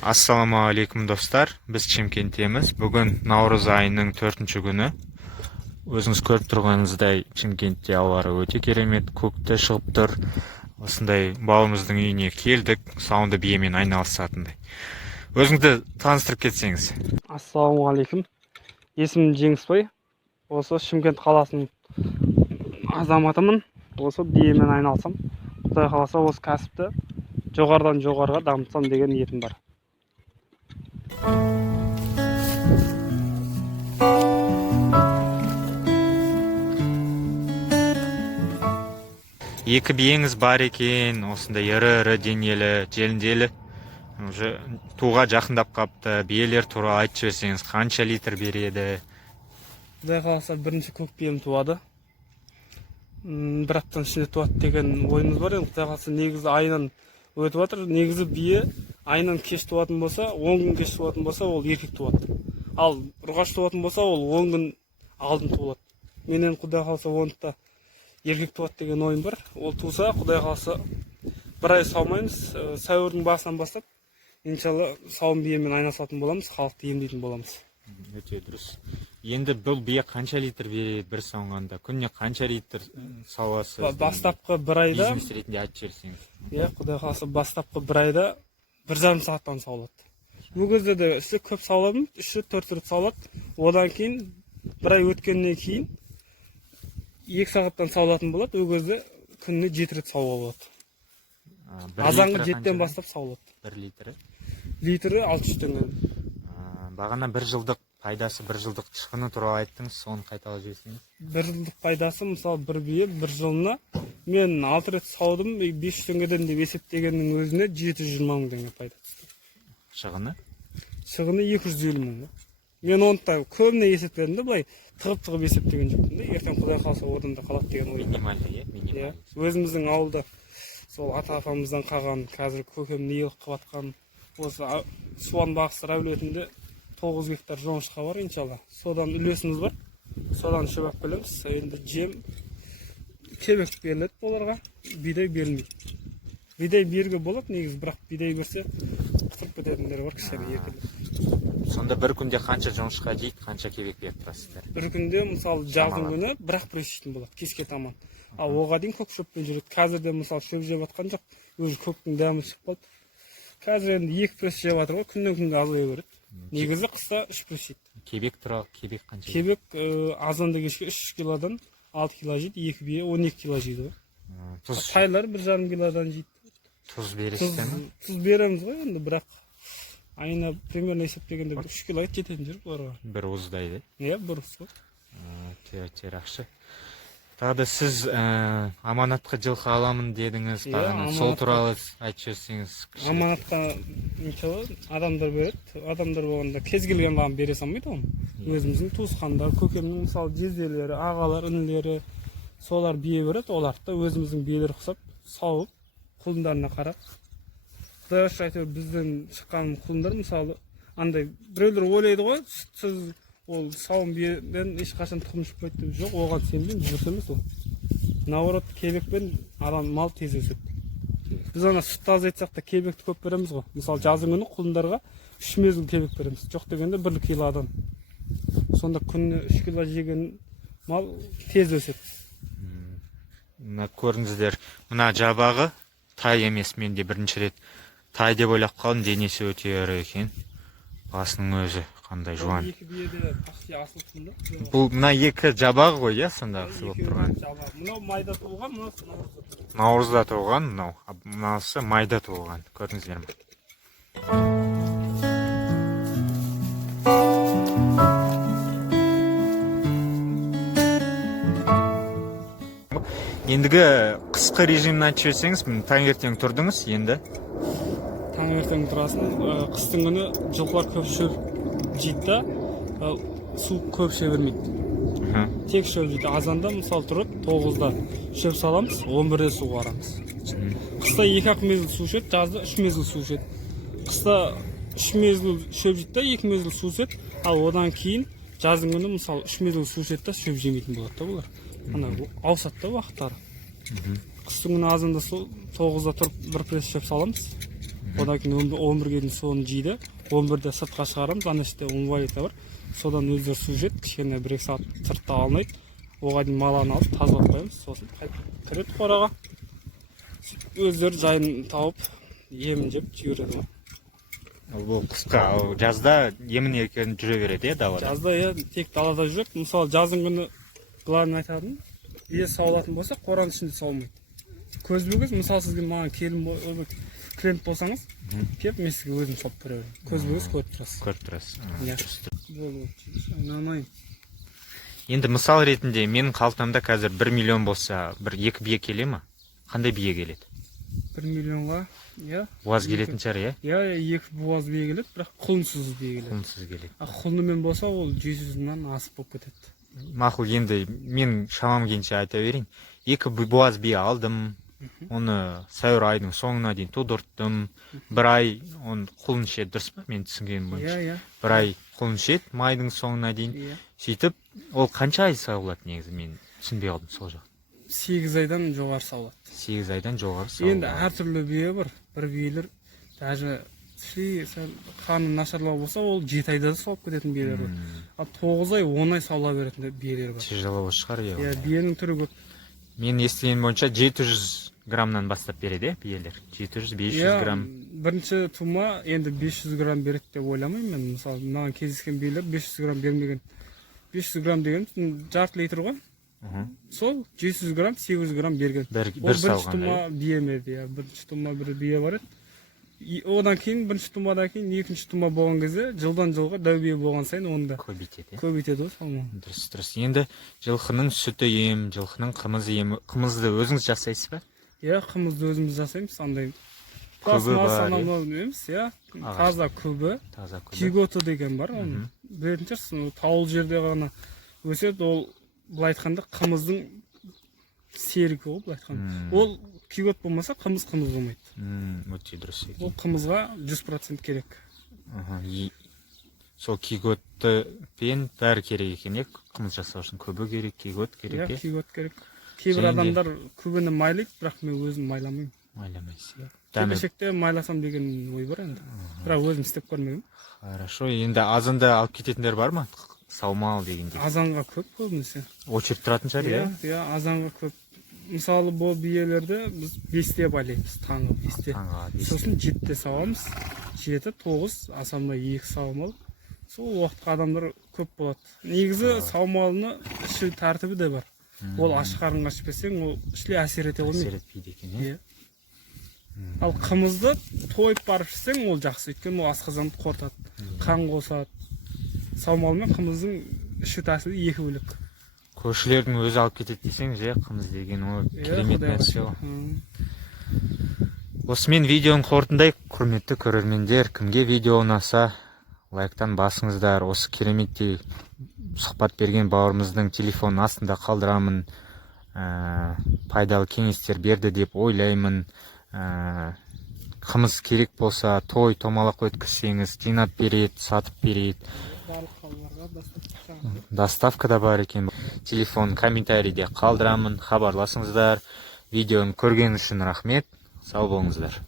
Ассалаумағалейкум достар, біз Шымкенттеміз. Бүгін наурыз айының 4-ші күні. Өзіңіз көріп тұрғаныңыздай Шымкентте ауа райы өте керемет, көкті шығып тұр. Осындай бауырымыздың үйіне келдік, сауынды биемен айналысатындай. Өзіңді таныстырып кетсеңіз. Ассалаумағалейкум. Есімім Жеңісбай. Осы Шымкент қаласының азаматымын. Осы биемен айналысам. Құдай қаласа осы кәсіпті жоғарыдан жоғарыға дамытсам деген ниетім бар. Екі биеңіз бар екен, осындай ірі денелі, желінделі. Уже туға жақындап қапты. Биелер туралы айтып жіберсеңіз, қанша литр береді? Құдай қаласа бірінші көк бием туады. Бір аптаның ішінде туады деген ойымыз бар. Құдай қаласа негізі айынан өтіп жатыр. Негізі бие айынан кеш туатын болса, 10 күн кеш туатын болса, ол еркек туады. Ал ұрғаш туатын болса, ол 10 күн алдын туылады. Менен құдай қаласа ондықта еркек туады деген ойым бар. Ол туса, құдай қаласа бір ай саумаймыз. Сәуірдің басынан бастап, иншалла сауын биемен айналысатын боламыз, халықты емдейтін боламыз. Өте дұрыс. Енді бұл бие қанша литр береді бір сауынғанда? Күніне қанша литр сауасыз? Бастапқы бір айда, бизнес ретінде айтып жіберсеңіз. құдай қаласа бастапқы бір айда 1,5 сағаттан саулады. Бұл кезде де үсті көп сауладым, 3-4 рет саулады. Одан кейін бір ай өткеннен кейін 2 сағаттан саулатын болады. Ол кезде күніне 7 рет саулы болады. Азанғы 7-тен бастап саулады. 1 литрі? Литрі 600 теңге. Бағана 1 жылдық пайдасы, 1 жылдық шығыны туралы айттыңыз, соны қайталап жіберсеңіз. 1 жылдық пайдасы, мысалы, бір бие 1 жылына мен 6 рет саудым, 500 теңгеден деп есептегеннің өзіне 720 мың теңге пайда түсті. Шығыны? Шығыны 250 мың. Мен онда көбіне есептедім де, былай тығып есептеген жоқпын да. Ертең құдай қалса одан да қалады деген ой. Минималды, минималды. Өзіміздің ауылда сол ата-апамыздан қалған, қазір көкемнің иелік қылып жатқан осы суан бақсыр әулетінде 9 гектар жоңышқа бар, иншалла. Содан үлесіміз бар. Содан шөп алып келеміз. Енді жем кебек беріледі оларға, бидай берілмейді. Бидай берге болады негізі, бірақ бидай берсе қысып кететіндер бар, кішкене еркелеп. Сонда бір күнде қанша жоңышқа жейді, қанша кебек беріп тұрасыздар? Бір күнде, мысалы, жаздың күні бір-ақ пресс жейтін болады, кеске таман. Ал оған дейін көк шөппен жүреді. Қазірде, мысалы, шөп жеп жатқан жоқ, өзі көктің дәмі шығып қалды. Қазір енді 2 пресс жеп жатыр ғой, күннен күнге азая береді. Негізі қыста 3 пресс жейді. Кебек туралы, кебек қанша? Кебек азанда кешке 3 килодан 6 кило жейді, 2 бие 12 кило жейді ғой. Тайлар 1,5 килодан жейді. Тұз бересіздер ме? Тұз береміз ғой енді, бірақ айына примерно есептегенде 3 кило жететін жүр бұларға. Бір уыздайды? Иә, бір уыз ғой. Өте жақсы. Тағы да сіз аманатқа жылқы аламын дедіңіз, сол туралы айтып жіберсеңіз. Аманатқа иншалла адамдар береді. Адамдар болғанда кез келген адам бере салмайды оны. Өзіміздің туысқандар, көкемнің мысалы жезделері, ағалар, інілері, солар бие береді. Оларды да өзіміздің биелер құсап, сауып, құлындарына қарап. Құдай ашық әйтеуір бізден шыққан құлындар мысалы андай біреулер ойлайды ғой, сіз ол сауын биеден ешқашан тұқым шықпайды деп. Жоқ, оған сенбеймін, дұрыс емес ол. Наоборот, кебекпен адам мал тез өседі. Біз ана сүтті азайтсақ та кебекті көп береміз ғой. Мысалы, жаздың күні құлындарға 3 мезгіл кебек береміз. Жоқ дегенде 1 килодан. Сонда күніне 3 кило жеген мал тез өседі. Мына көріңіздер, мына жабағы тай емес, мен де бірінші рет тай деп ойлап қалдым, денесі өте ірі екен. Басының өзі қандай жуан. Екі биеде почти асылсын да. Бұл мына екі жабағы ғой, иә, сонда болып тұрған. Мынау майда туылған, мынау наурызда туылған, мынасы майда туылған. Көрдіңіздер ме? Ендігі қысқы режимін айтып жіберсеңіз, таңертең тұрдыңыз, енді? Таңертең тұрасың, қыстың күні жылқылар көп шөп жейді да, су көп іше бермейді. Тек шөп жейді. Азанда мысалы тұрып, 9-да шөп саламыз, 11-де су қарамыз. Қыста 2-ақ мезгіл су ішеді, жазда 3 мезгіл су ішеді. Қыста 3 мезгіл шөп жейді да, 2 мезгіл су ішеді. Ал одан кейін жаздың күні мысалы 3 мезгіл су ішеді да, шөп жемейтін болады да бұлар. Ана ауысады да уақыттары. Қыстың күні азанда 9-да тұрып бір пресс шөп саламыз. одан кейін 11-ге дейін соны жейді. 11-де сыртқа шығарамыз, ана іште умывалита бар. Содан өздері су ішеді, кішкене 1-2 сағат сыртта алынайды. Оған дейін маланы алып тазалап қоямыз, сосын қайтып кіреді қораға. Өздері жайын тауып, емін жеп жібереді. Бұл қысқа, жазда емін еркін жүре береді, далада? Жазда тек далада жүреді. Мысалы, жаздың күні главный айтатын, бие сауылатын болса, қораның ішінде сауылмайды. Көзбе-көз, мысалы сізге маған клиент болсаңыз, кеп мен сізге өзім сауып беремін. Көзбе-көз көріп тұрасыз. Көріп тұрасыз. Ұнамайын. Енді мысал ретінде менің қалтамда қазір 1 миллион болса, 1-2 бие келе ма? Қандай бие келеді? 1 миллионға, Буаз келетін шығар, иә? 2 буаз бие келеді, бірақ құлынсыз бие келеді. Құлынсыз келеді. Құлынымен болса, ол 700-нан асып болып кетеді. Мақұл, енді мен шамам келгенше айта берейін. 2 буаз бие алдым, оны сәуір айдың соңына дейін тудырттым. 1 ай оны құлын ішеді, дұрыс па? Мен түсінгенім бойынша. 1 ай құлын ішеді, майдың соңына дейін. Сөйтіп, ол қанша ай сауылады негізі, мен түсінбей қалдым сол жақ. 8 айдан жоғары сауылады. 8 айдан жоғары сауылады. Енді әртүрлі бие бар. Бір биелер даже қаны нашарлау болса, ол 7 айда да сауып кететін биелер бар. Ал 9 ай, 10 ай сауыла беретін биелер бар. Тяжело шығар, иә. Биенің түрі көп. Мен естіген бойынша 700 граммнан бастап береді, биелер. 700-500 грамм. Бірінші тума енді 500 грамм береді деп ойламаймын мен. Мысалы, маған кездескен биелер 500 грамм бермеген. 500 грамм деген жарты литр ғой. Сол 700 грамм, 800 грамм берген. Бір бірінші салған. тума биемеді, бірінші тума бір бие бар еді. Одан кейін бірінші тумадан кейін екінші тума болған кезде жылдан жылға дәу бие болған сайын онда көбейтеді. Көбейтеді ғой салмағы. Дұрыс. Енді жылқының сүті ем, жылқының қымызы ем. Қымызды өзіңіз жасайсыз ба? Иә, қымызды өзіміз жасаймыз, андай. Көбі бар, емес, таза көбі. Киготы деген бар, оны білетін шығарсыз, таулы жерде ғана өседі. Ол былай айтқанда қымыздың серігі ғой, былай айтқанда. Ол кигот болмаса қымыз болмайды. Өте дұрыс екен. Ол қымызға 100% керек. Сол киготты пен бәрі керек екен, қымыз жасау үшін көбі керек, кигот керек. Иә, кигот керек. Кейбір адамдар көбіні майлайды, бірақ мен өзім майламаймын. Майламайсыз. Келешекте майласам деген ой бар енді. Бірақ өзім істеп көрмегенмін. Хорошо, енді азанды алып кететіндер бар ма? Саумал дегенде. Азанға көп көбінесе. Очередь тұратын шығар, иә, азанға көп. Мысалы, бұл биелерді біз 5-те байлаймыз, таңғы 5-те. Сосын 7-те сауамыз. 7-9, асамда 2 саумал. Сол уақытқа адамдар көп болады. Негізі саумалыны ішу тәртібі де бар. Ол аш қарынға ішпесең, ол ішіле әсер ете алмайды. Әсер етпейді екен, Ал қымызды тойып барып ішсең, ол жақсы. Өйткені ол асқазанды қорытады, қан қосады. Саумал мен қымыздың ішу тәсілі 2 бөлек. Көршілердің өзі алып кетеді десең, қымыз деген ол керемет нәрсе ғой. Осымен видеоны қорытындайық, құрметті көрермендер. Кімге видео ұнаса, лайктан басыңыздар. Осы кереметтей сұхбат берген бауырымыздың телефонын астында қалдырамын. Пайдалы кеңестер берді деп ойлаймын. Қымыз керек болса, той, томалақ өткізсеңіз, жинап береді, сатып береді. Доставка да бар екен. Телефон комментарийде қалдырамын, хабарласыңыздар. Видеоны көрген үшін рахмет. Сау болыңыздар.